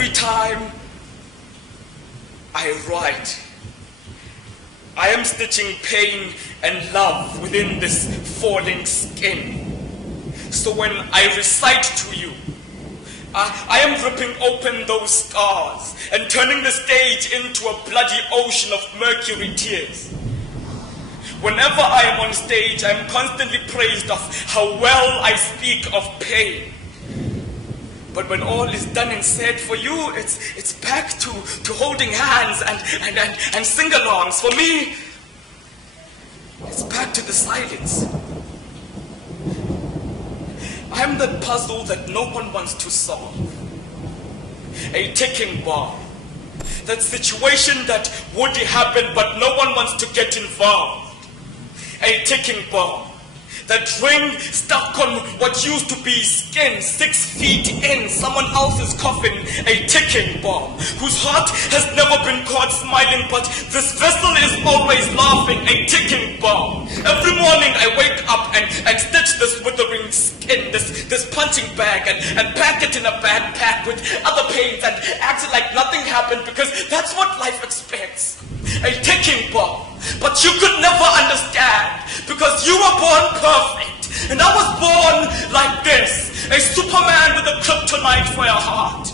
every time I write, I am stitching pain and love within this falling skin. So when I recite to you, I am ripping open those scars and turning the stage into a bloody ocean of mercury tears. Whenever I am on stage, I am constantly praised of how well I speak of pain. But when all is done and said, for you, it's back to holding hands and sing-alongs. For me, it's back to the silence. I am that puzzle that no one wants to solve. A ticking bomb. That situation that would happen but no one wants to get involved. A ticking bomb. That ring stuck on what used to be skin 6 feet in someone else's coffin. A ticking bomb whose heart has never been caught smiling, but this vessel is always laughing. A ticking bomb. Every morning I wake up and stitch this withering skin, this punching bag and pack it in a backpack with other pains and act like nothing happened because that's what life expects. A ticking bomb. But you could never understand because you were born perfect and I was born like this, a Superman with a kryptonite for your heart.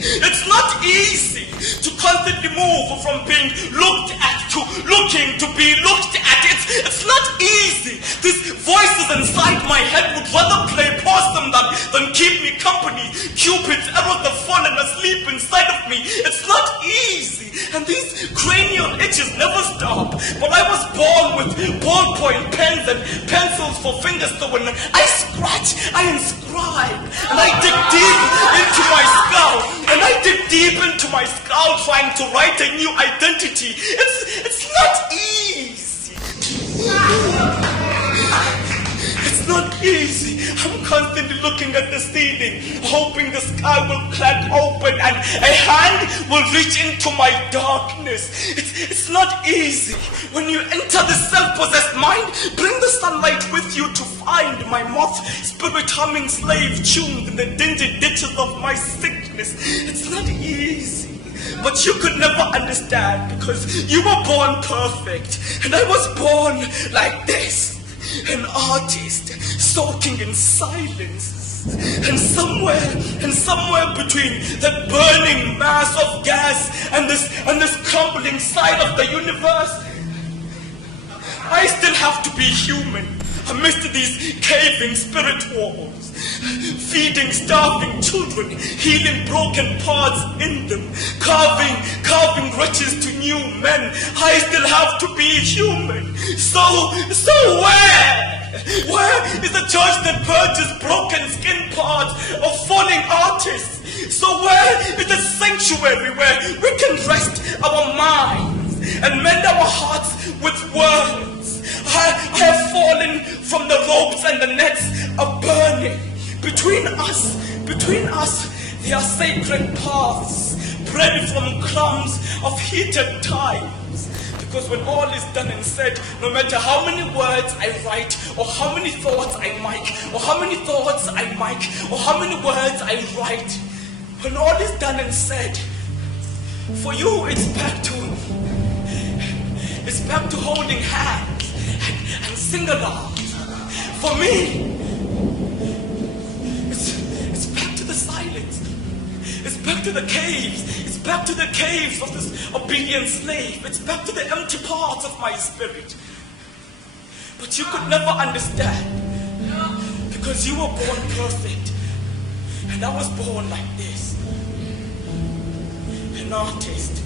It's not easy to constantly move from being looked at to looking to be looked at. It's not easy. These voices inside my head would rather play possum than keep me company. Cupid's arrows have fallen asleep inside of me. It's not easy. And these cranial itches never stop. But I was born with ballpoint pens and pencils for fingers, so when I scratch, I inscribe. And I dig deep into my skull. And I dig deep into my skull trying to write a new identity. It's not easy. It's not easy. I'm constantly looking at the ceiling, hoping the sky will crack open and a hand will reach into my darkness. It's not easy. When you enter the self-possessed mind, bring the sunlight with you to find my moth spirit humming slave tuned in the dingy ditches of my sickness. It's not easy. But you could never understand because you were born perfect and I was born like this. An artist soaking in silence, and somewhere between that burning mass of gas and this crumbling side of the universe, I still have to be human amidst these caving spirit walls, feeding starving children, healing broken parts in them, carving riches to new men. I still have to be human. So where is the church that purges broken skin parts of falling artists? So where is the sanctuary where we can rest our minds and mend our hearts with words? I have fallen from the ropes and the nets are burning. Between us, there are sacred paths, bred from crumbs of heated times. Because when all is done and said, no matter how many words I write, or how many thoughts I mic, or how many thoughts I mic, or how many words I write, when all is done and said, for you it's back to holding hands and sing along. For me, it's back to the silence. It's back to the caves. It's back to the caves of this obedient slave. It's back to the empty parts of my spirit. But you could never understand because you were born perfect and I was born like this. An artist